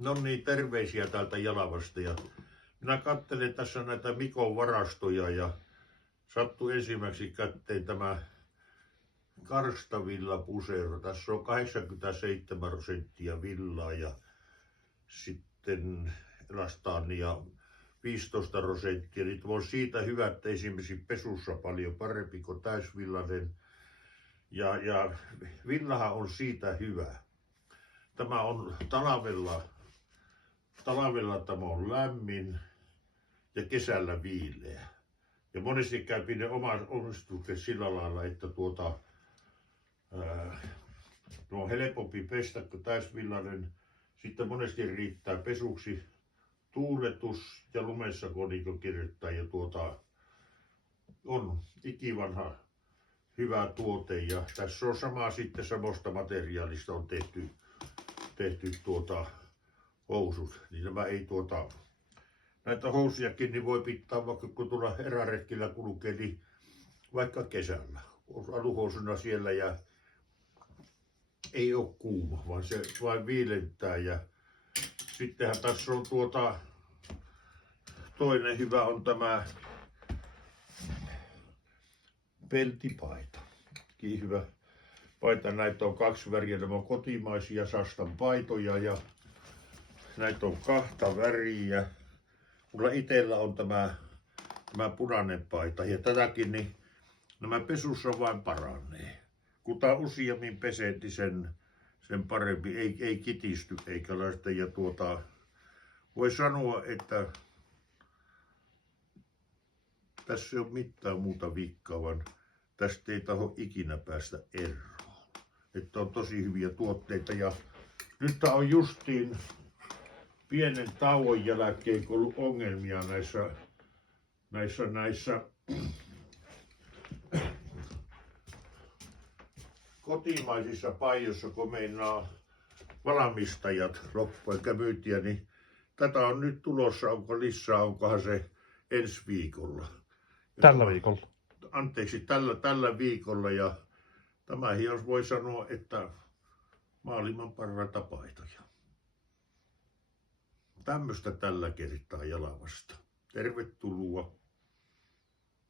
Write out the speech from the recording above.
No niin, terveisiä täältä Jalavasta. Ja minä katselin tässä näitä Mikon varastoja ja sattui ensimmäiseksi kätteen tämä Karstavilla pusero. Tässä on 87% villaa ja sitten elastania 15%. Niitä on siitä hyvä, että esimerkiksi pesussa paljon parempi kuin täysvillainen. Ja villahan on siitä hyvä. Tämä on talvella tämä on lämmin ja kesällä viileä. Ja monesti käy ne oman onnistuksen sillä lailla, että no on helpompi pestä kuin täysvillainen. Sitten monesti riittää pesuksi tuuletus ja lumessa kun kirjoittaa. Ja on ikivanha hyvä tuote. Ja tässä on sama sitten samasta materiaalista on tehty housut. Niin nämä ei näitä housujakin niin voi pitää vaikka kun tuolla eräretkillä kulkee, niin vaikka kesällä. Aluhousuna siellä ja ei ole kuuma, vaan se vain viilentää. Ja sittenhän tässä on toinen hyvä on tämä peltipaita. Hyvä paita. Näitä on 2 väriä. Nämä on kotimaisia Sastan paitoja ja näitä on 2 väriä. Mulla itsellä on tämä punainen paita ja tätäkin niin nämä pesussa vain paranee. Kun tää useammin peset, niin sen parempi ei kitisty eikä laista. Ja voi sanoa, että tässä ei ole mitään muuta vikkaa, vaan tästä ei taho ikinä päästä eroon. Että on tosi hyviä tuotteita ja nyt tää on justiin pienen tauon jälkeen, kun on ollut ongelmia näissä kotimaisissa paijoissa, kun meinaa valmistajat loppua eikä myyntiä, niin tätä on nyt tulossa, onko lisää, onkohan se ensi viikolla. Tällä viikolla. Anteeksi, tällä viikolla ja tämähän jos voi sanoa, että maailman parhaita paitoja. Tämmöistä tällä kertaa Jalavasta. Tervetuloa.